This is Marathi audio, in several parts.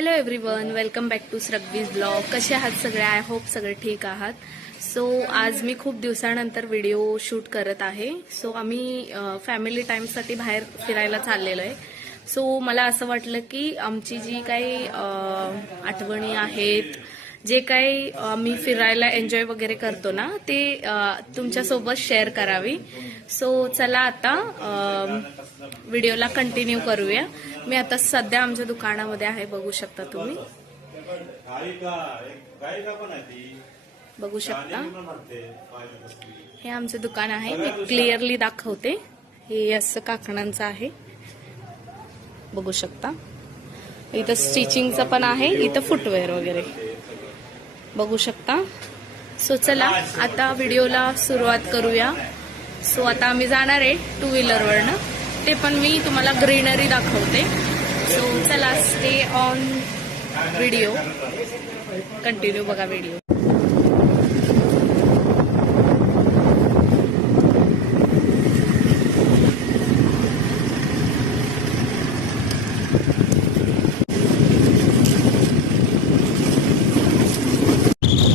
Hello everyone, welcome back to श्रग्वीज ब्लॉग. कसे आहात सगळे? आय होप सगळे ठीक आहात. सो आज मी खूप दिवसानंतर व्हिडिओ शूट करत आहे. सो आम्ही फॅमिली टाईमसाठी बाहेर फिरायला चाललेलो आहे. सो मला असं वाटलं की आमची जी काही आठवणी आहेत, जे काही आम्ही फिरायला एन्जॉय वगैरे करतो ना, ते तुमच्यासोबत शेअर करावी. सो चला आता व्हिडिओला कंटिन्यू करूया. मी आता सध्या आमच्या दुकानामध्ये आहे, बघू शकता तुम्ही. बघू शकता हे आमचं दुकान आहे. मी क्लिअरली दाखवते. हे असं काकणांचं आहे, बघू शकता. इथं स्टिचिंगचं पण आहे, इथं फुटवेअर वगैरे बघू शकता. सो चला आता व्हिडिओला सुरुवात करूया. सो आता आम्ही जाणार आहे 2 व्हीलरवरनं, ते पण मी तुम्हाला ग्रीनरी दाखवते. सो चला, स्टे ऑन व्हिडिओ, कंटिन्यू बघा व्हिडिओ.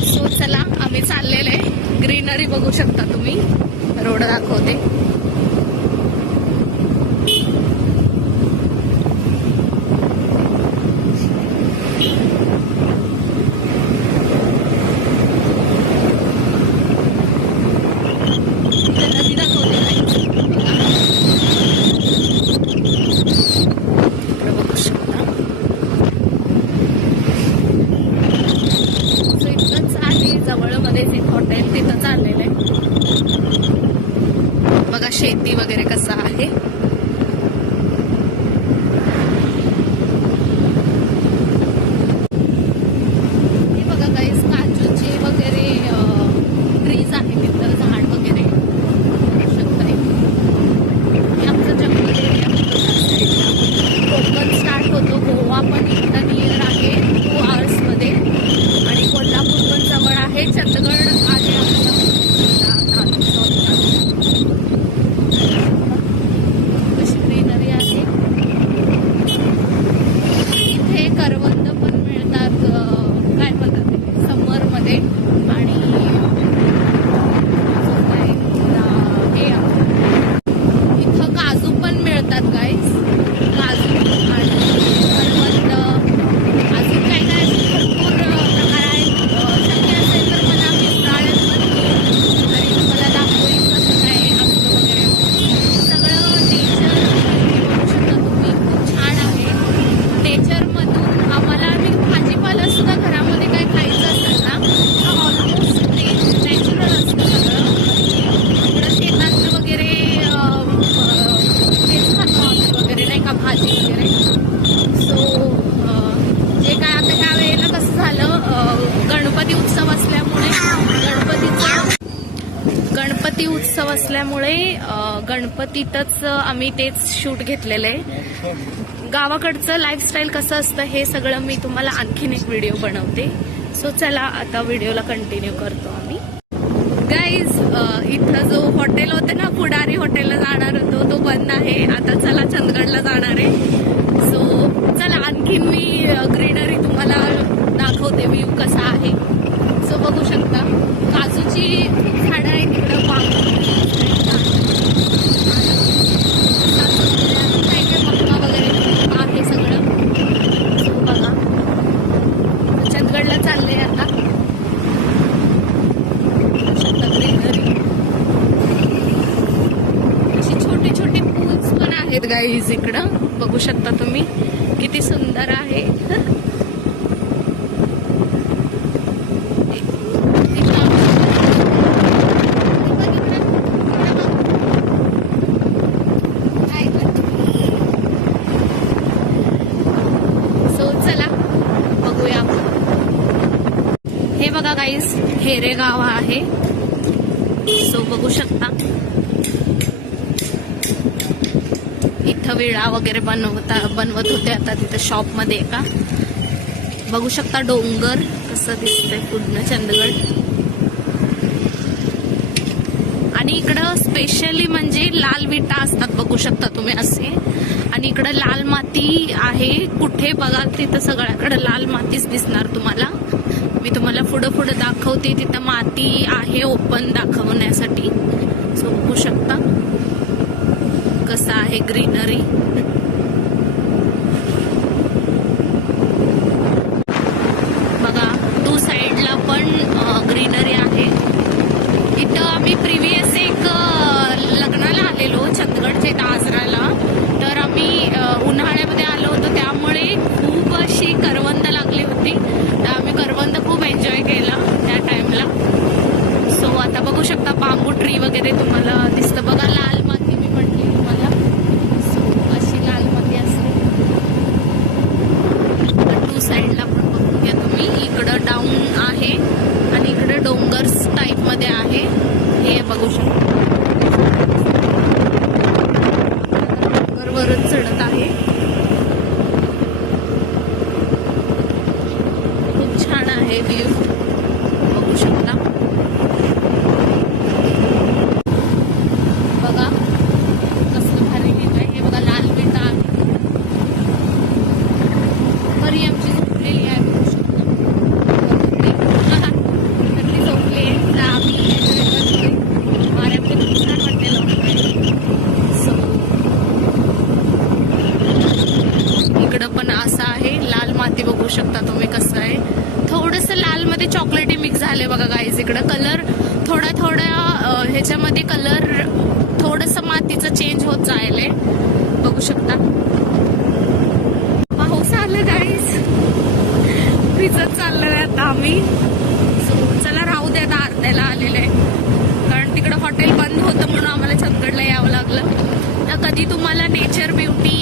सो चला, आम्ही चाललेलो आहे. ग्रीनरी बघू शकता तुम्ही, रोड दाखवते. हॉटेल तिथं चाललेलं आहे. बघा शेती वगैरे कसं आहे. हे बघा गाईस, काजूचे वगैरे ट्रीज आहे तिथं, झाड वगैरे बघू शकताय. हे आमचं जंगल कोकण स्टार्ट होतो. गोवा पण इथं नियर आहे 2 hours मध्ये, आणि कोल्हापूर पण जवळ आहे. चंदगड आहे आपलं. कशी ग्रीनरी आहे. इथे करवंद पण मिळतात, काय म्हणतात ते, समरमध्ये. आणि हे इथं काजू पण मिळतात गाईस, काजू आणि करवंद. अजून काय काय भरपूर प्रकार आहेत. शक्य असेल तर मला आणि तुम्हाला दाखवेल कसं काय आमचं वगैरे. सगळं नेचर बघू शकता तुम्ही, खूप छान आहे. नेचरमधून आम्हाला भाजीपाला सुद्धा घरामध्ये काय खायचं असेल ना, तर ऑलमोस्ट नॅचरल असतं सगळं. इकडं शेतातलं वगैरे तेच खातो आम्ही वगैरे, नाही का, भाजी वगैरे. सो जे काय आता ह्या वेळेला कसं झालं, गणपती उत्सव असल्यामुळे गणपतीतच आम्ही तेच शूट घेतलेलं आहे. गावाकडचं लाईफस्टाईल कसं असतं हे सगळं मी तुम्हाला आणखीन एक व्हिडिओ बनवते. सो चला आता व्हिडिओला कंटिन्यू करतो आम्ही. गाईज, इथं जो हॉटेल होतं ना, पुढारी हॉटेलला जाणार होतो, तो बंद आहे. आता चला चंदगडला जाणार आहे. सो चला, आणखीन मी ग्रीनरी तुम्हाला दाखवते, व्ह्यू कसा आहे. सो बघू शकता, काजूची झाडं आहेत तिकडं. मक्का वगैरे आहे सगळं. सो बघा, चंदगडला चाललंय आता. ग्रीनरी, अशी छोटे छोटे पूल्स पण आहेत गाईज इकडं, बघू शकता तुम्ही, किती सुंदर आहे. सो चला बघूया. हे बघा गाईज, हेरे गाव आहे. सो बघू शकता, इथं विळा वगैरे बनवत होते आता तिथं शॉपमध्ये का. बघू शकता डोंगर कसं दिसतंय पूर्ण चंदगड. आणि इकडं स्पेशली म्हणजे लाल विटा असतात, बघू शकता तुम्ही असे. आणि इकडं लाल माती आहे, कुठे बघाल तिथं सगळ्याकडे लाल मातीच दिसणार तुम्हाला. मी तुम्हाला पुढं दाखवते, तिथं माती आहे ओपन दाखवण्यासाठी. सो बघू शकता कसं आहे ग्रीनरी. बघा टू साइडला पण ग्रीनरी आहे. इथं आम्ही प्रिव्हियस एक लग्नाला आलेलो चंदगडच्या इथं आजराला. तर आम्ही उन्हाळ्यामध्ये आलो होतो, त्यामुळे खूप अशी करवंद लागली होती. तर आम्ही करवंद खूप एन्जॉय केला त्या टाइमला. सो आता बघू शकता बांबू ट्री वगैरे तुम्हाला दिसतं. बघा लाल माती मी म्हटली तुम्हाला. सो अशी लाल माती असते. टू साइडला पण बघूया तुम्ही. इकडं डाऊन आहे आणि इकडे डोंगर्स टाईप मध्ये आहे, हे बघू शकता. डोंगरवरच चढत आहे. खूप छान आहे व्ह्यू, बघू शकता. बघा कसलं भारी व्ह्यू आहे. हे बघा लाल बेटा आहे. बरी आमची झोपलेली आहे, बघू शकता. घरली झोपली आहे. तर आम्ही वाऱ्यामध्ये खूप छान वाटलेलं सो इकडं पण असं आहे. लाल माती बघू शकता तुम्ही कसं आहे. थोडंसं लालमध्ये चॉकलेटी मिक्स झाले बघा गाईज. इकडं कलर थोड्या ह्याच्यामध्ये कलर थोडंसं मातीचं चेंज होत जायलंय, बघू शकता. पाऊस आलं गाईज, भिजत चाललोय आता आम्ही. सो चला राहू द्या, आता अर्ध्याला आलेलं आहे. कारण तिकडं हॉटेल बंद होतं म्हणून आम्हाला चंदगडला यावं लागलं. तर कधी तुम्हाला नेचर ब्युटी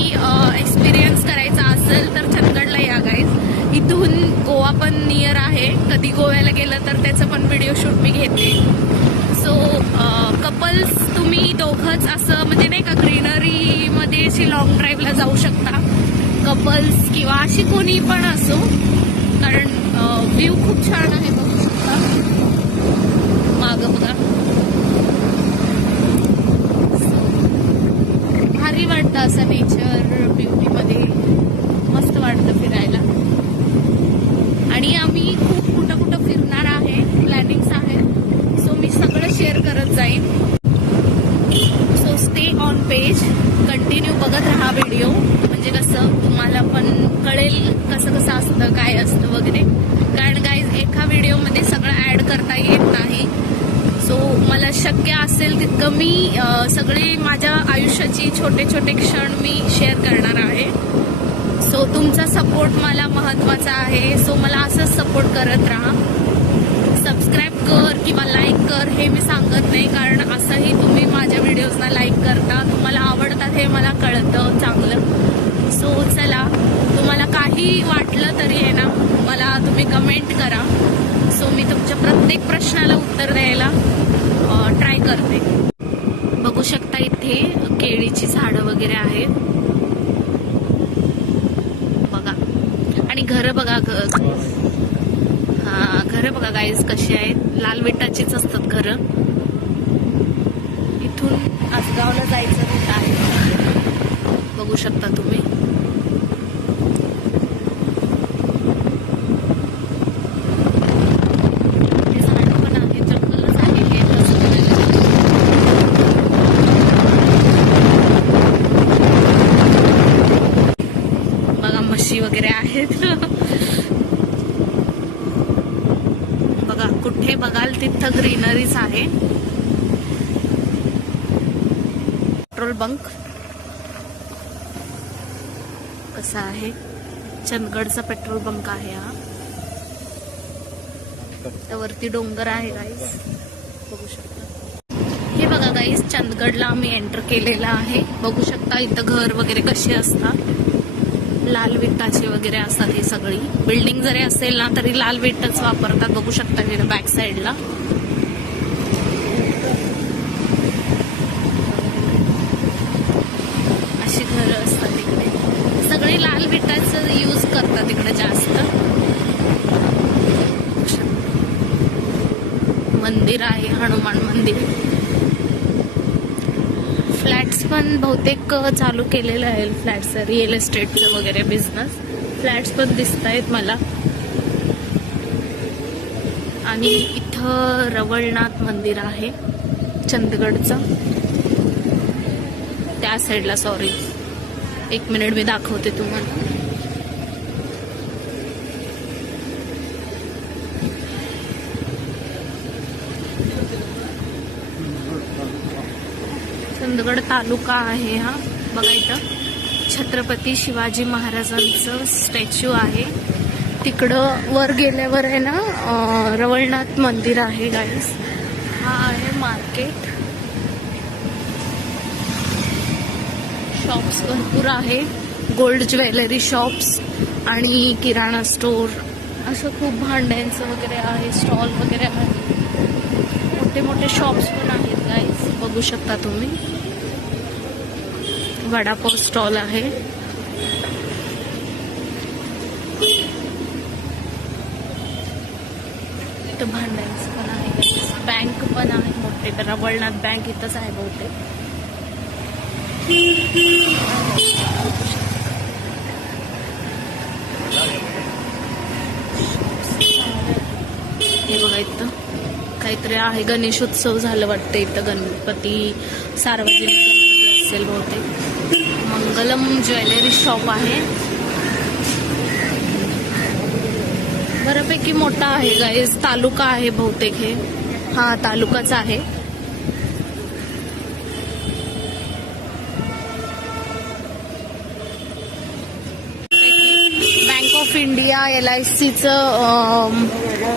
एक्सपिरियन्स करायचा असेल तर चंदगडला या गाईज. इथून गोवा पण नियर आहे. कधी गोव्याला गेलं तर त्याचं पण व्हिडिओ शूट मी घेते. सो कपल्स तुम्ही दोघंच असं म्हणजे नाही का ग्रीनरी मध्ये अशी लॉंग ड्राईव्हला जाऊ शकता, कपल्स किंवा अशी कोणी पण असो. कारण व्ह्यू खूप छान आहे, बघू शकता. मागं बघा, भारी वाटतं असं नेचर ब्युटी मध्ये, मस्त वाटतं फिरायला. आणि आम्ही खूप कुठं फिरणार आहे, प्लॅनिंग्स आहेत. सो मी सगळं शेअर करत जाईन. So stay on page, continue बघत राहा व्हिडिओ, म्हणजे कसं तुम्हाला पण कळेल कसं असतं, काय असतं वगैरे. कारण गाईज एका व्हिडिओमध्ये सगळं ऍड करता येत नाही. सो मला शक्य असेल तितकं मी सगळे माझ्या आयुष्याची छोटे क्षण मी शेअर करणार आहे. सो तुमचा सपोर्ट मला महत्वाचा आहे. सो मला असंच सपोर्ट करत राहा. सबस्क्राईब कर किंवा लाईक कर हे मी सांगत नाही, कारण असंही तुम्ही माझ्या व्हिडिओजना लाईक करता, तुम्हाला आवडतात हे मला कळतं चांगलं. सो चला, तुम्हाला काही वाटलं तरी आहे ना, मला तुम्ही कमेंट करा. सो मी तुमच्या प्रत्येक प्रश्नाला उत्तर द्यायला ट्राय करते. बघू शकता इथे केळीची झाडं वगैरे आहेत बघा. आणि घरं बघा, घरं बघा गाईज कशी आहेत. लाल विटाचीच असतात घरं. इथून आसगावला जायचं रूट आहे, बघू शकता तुम्ही. वगैरे आहेत बघा. कुठे बघाल तिथं ग्रीनरीच आहे. पेट्रोल बंक कसा आहे, चंदगडचा पेट्रोल बंक आहे हा. त्यावरती डोंगर आहे गाईज, बघू शकता. हे बघा गाईज, चंदगडला आम्ही एंटर केलेला आहे. बघू शकता इथं घर वगैरे कसे असतात, लाल विटाचे वगैरे असतात. ही सगळी बिल्डिंग जरी असेल ना तरी लाल विटच वापरतात, बघू शकता तिथे बॅक साइडला. अशी घरं असतात तिकडे, सगळे लाल विटाचं यूज करतात तिकडे जास्त. मंदिर आहे, हनुमान मंदिर. फ्लॅट्स पण पण बहुतेक चालू केलेलं आहे फ्लॅटचं, रिअल एस्टेटचं वगैरे बिझनेस. फ्लॅट्स पण दिसत आहेत मला. आणि इथं रवळनाथ मंदिर आहे चंदगडचं, त्या साईडला. सॉरी, एक मिनिट मी दाखवते तुम्हाला. चंदगड तालुका आहे हा. बघा इथं छत्रपती शिवाजी महाराजांचं स्टॅच्यू आहे. तिकडं वर गेल्यावर आहे ना रवळनाथ मंदिर आहे गाईस. हा आहे मार्केट. शॉप्स भरपूर आहे, गोल्ड ज्वेलरी शॉप्स आणि किराणा स्टोर, असं खूप भांड्यांचं वगैरे आहे, स्टॉल वगैरे आहे. मोठे मोठे शॉप्स पण आहेत गाईस, बघू शकता तुम्ही. वडापाव स्टॉल आहे. इथं भांड्यांचं पण आहे गाईस. बँक पण आहे मोठे, तर रवळनाथ बँक इथंच आहे बहुतेक. हे बघा इथं काहीतरी आहे, गणेशोत्सव झालं वाटतं इथं. गणपती, सार्वजनिक गणपती असेल बहुतेक. मंगलम ज्वेलरी शॉप आहे. बऱ्यापैकी मोठा आहे गाईज. तालुका आहे बहुतेक हे. हा तालुकाच आहे. बँक ऑफ इंडिया, LICचं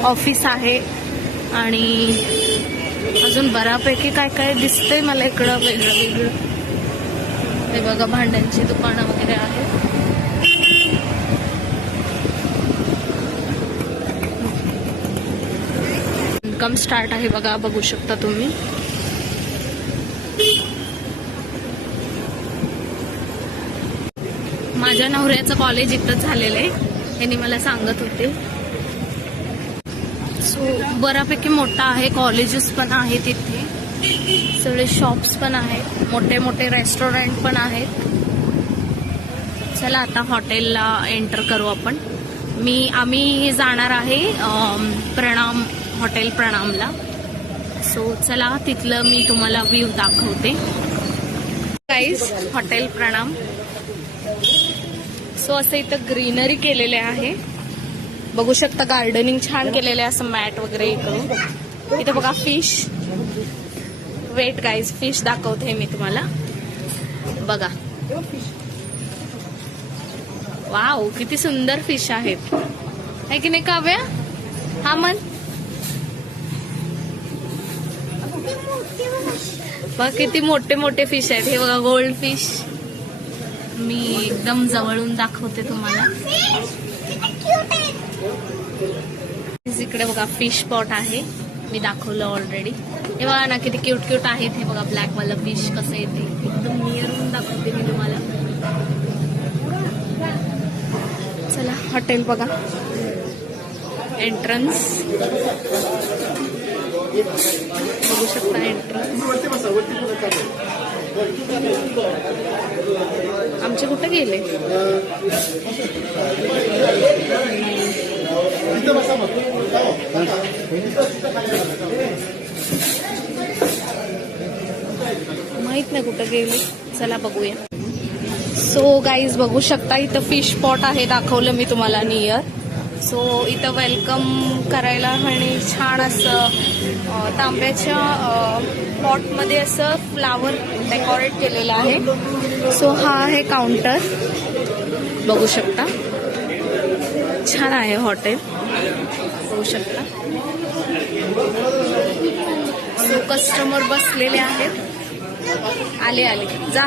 ऑफिस आहे. आणि अजून बऱ्यापैकी काय काय दिसतंय मला इकडं वेगळं वेगळं. हे बघा भांड्यांची दुकानं वगैरे आहेत. इन्कम स्टार्ट आहे बघा, बघू शकता तुम्ही. माझ्या नवऱ्याचं कॉलेज इथंच झालेलं आहे, यांनी मला सांगत होते. सो बऱ्यापैकी मोठा आहे. कॉलेजेस पण आहेत इथे, सगळे शॉप्स पण आहेत, मोठे मोठे रेस्टॉरंट पण आहेत. चला आता हॉटेलला एंटर करू आपण. आम्ही जाणार आहे प्रणाम हॉटेल प्रणामला. सो चला तिथलं मी तुम्हाला व्ह्यू दाखवते. गाईज हॉटेल प्रणाम. सो असं इथं ग्रीनरी केलेले आहे, बघू शकता. गार्डनिंग छान केलेलं आहे, असं मॅट वगैरे करून. इथं बघा फिश. वेट गाईज, फिश दाखवते मी तुम्हाला. बघा, वाव किती सुंदर फिश आहेत, आहे की नाही काव्या? हा मन बघा किती मोठे मोठे फिश आहेत. हे बघा गोल्ड फिश. मी एकदम जवळून दाखवते तुम्हाला. इकडे बघा फिश पॉट आहे, मी दाखवलं ऑलरेडी. हे बघा ना किती क्यूट क्यूट आहेत. हे बघा ब्लॅक वाला फिश कसं येते, एकदम नियरून दाखवते मी तुम्हाला. चला हॉटेल बघा. एंट्रन्स बघू शकता. एंट्रन्स आमचे कुठे गेले? माहित नाही कुठे गेले. चला बघूया. सो गाईज बघू शकता इथं फिश पॉट आहे, दाखवलं मी तुम्हाला नियर. सो इथं वेलकम करायला आणि छान असं तांब्याच्या पॉटमध्ये असं फ्लावर डेकोरेट केलेलं आहे. सो हा आहे काउंटर, बघू शकता. छान आहे हॉटेल, बघू शकता. सो कस्टमर बसलेले आहेत. आले जा.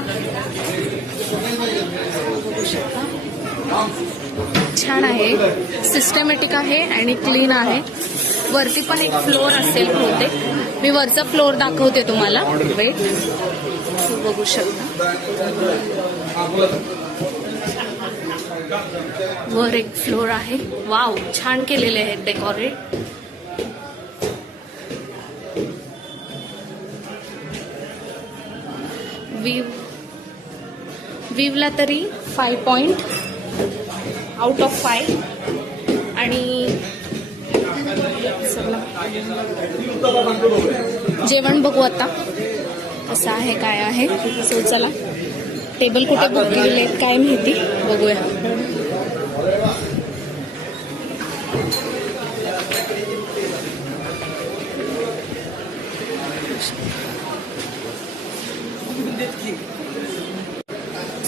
बघू शकता छान आहे, सिस्टमॅटिक आहे आणि क्लीन आहे. वरती पण एक फ्लोर असेल बहुतेक. मी वरचा फ्लोर दाखवते तुम्हाला. वेट, बघू शकता. वर एक फ्लोर आहे. वाव छान केलेले आहेत डेकोरेट. विवला तरी 5 आउट ऑफ 5 आणि जेवण बघू आता कसं आहे काय आहे. सो चला टेबल कुठे बुक केलेले आहेत काय माहिती बघूया.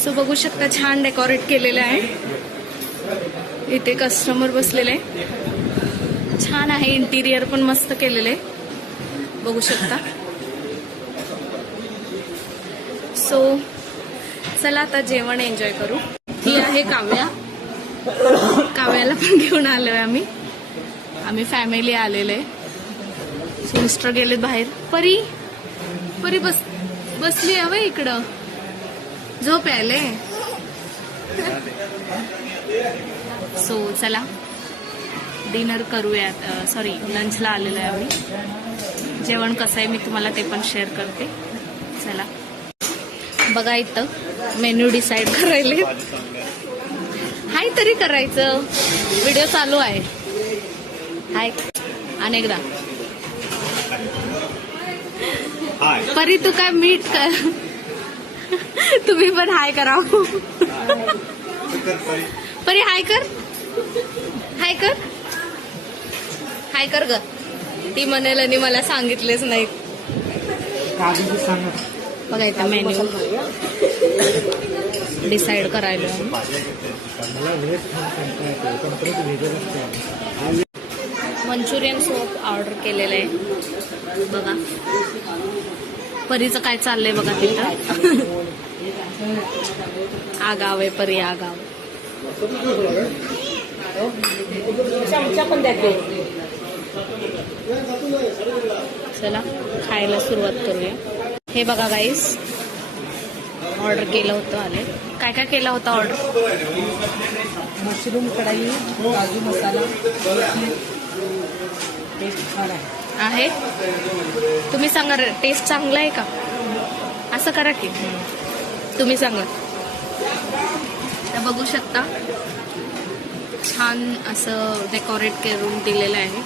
सो बघू शकता छान डेकोरेट केलेलं आहे. इथे कस्टमर बसलेले आहे. छान आहे. इंटिरियर पण मस्त केलेलं आहे बघू शकता. सो चला आता जेवण एन्जॉय करू. ही आहे काव्या. काव्याला पण घेऊन आलोय आम्ही फॅमिली आलेले. सो मिस्टर गेलेत बाहेर. परी बसली हवं इकडं झोप यायले. सो चला डिनर करूयात. सॉरी लंचला आलेलो आहे आम्ही. जेवण कसं आहे मी तुम्हाला ते पण शेअर करते. चला बघा इथं मेन्यू डिसाईड करायले. हाय तरी करायचं. व्हिडिओ चालू आहे. हाय अनेकदा. परी तू काय मीठ कर. तुम्ही पण हाय करा. परी हाय कर. हाय कर. हाय कर ग. ती म्हणेल आणि मला सांगितलेच नाही. बघा इथं मेन्यू डिसाईड करायला. मंचुरियन सूप ऑर्डर केलेलं आहे. बघा परीचं काय चाललंय बघा तिथं. आगाव आहे परी आगाव. चमचा पण द्या. चला खायला सुरुवात करूया. हे बघा गाईस ऑर्डर केलं होतं. आले काय काय केलं होतं ऑर्डर. मशरूम कढाई, काजू मसाला, आहे. तुम्ही सांगा टेस्ट चांगला आहे का. असं करा की तुम्ही सांगा. तर बघू शकता छान असं डेकोरेट करून दिलेलं आहे.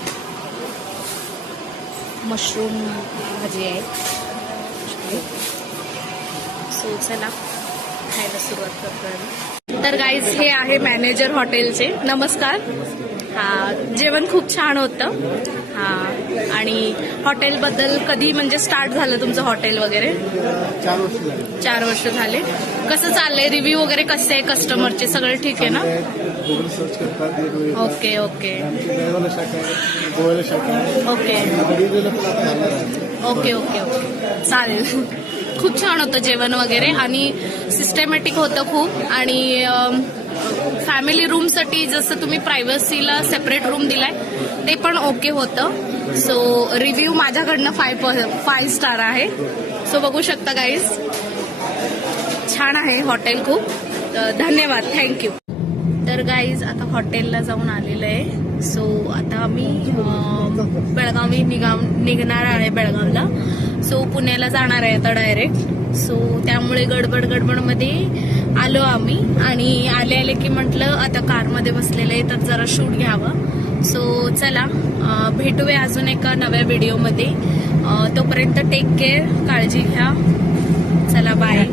मशरूम भाजी आहे. सो चला खायला सुरुवात करतो आम्ही. तर गाईज हे आहे मॅनेजर हॉटेलचे. नमस्कार. हा जेवण खूप छान होतं. हा आणि हॉटेलबद्दल कधी म्हणजे स्टार्ट झालं तुमचं हॉटेल वगैरे. 4 वर्ष झाले. कसं चाललंय. रिव्ह्यू वगैरे कसे आहे कस्टमरचे सगळे ठीक आहे ना. Okay okay okay okay okay okay चालेल. खूप छान होतं जेवण वगैरे आणि सिस्टमॅटिक होतं खूप. आणि फॅमिली रूमसाठी जसं तुम्ही प्रायव्हसीला सेपरेट रूम दिलाय ते पण ओके होतं. सो रिव्ह्यू माझ्याकडनं 5 स्टार आहे. सो बघू शकता गाईज छान आहे हॉटेल खूप. धन्यवाद थँक्यू. तर गाईज आता हॉटेलला जाऊन आलेलं आहे. सो आता आम्ही बेळगावी निघणार आहे बेळगावला. सो पुण्याला जाणार आहे आता डायरेक्ट. सो त्यामुळे गडबडमध्ये आलो आम्ही. आणि आले की म्हटलं आता कारमध्ये बसलेलं आहे तर जरा शूट घ्यावं. सो चला भेटूया अजून एका नव्या व्हिडिओमध्ये. तोपर्यंत टेक केअर. काळजी घ्या. चला बाय.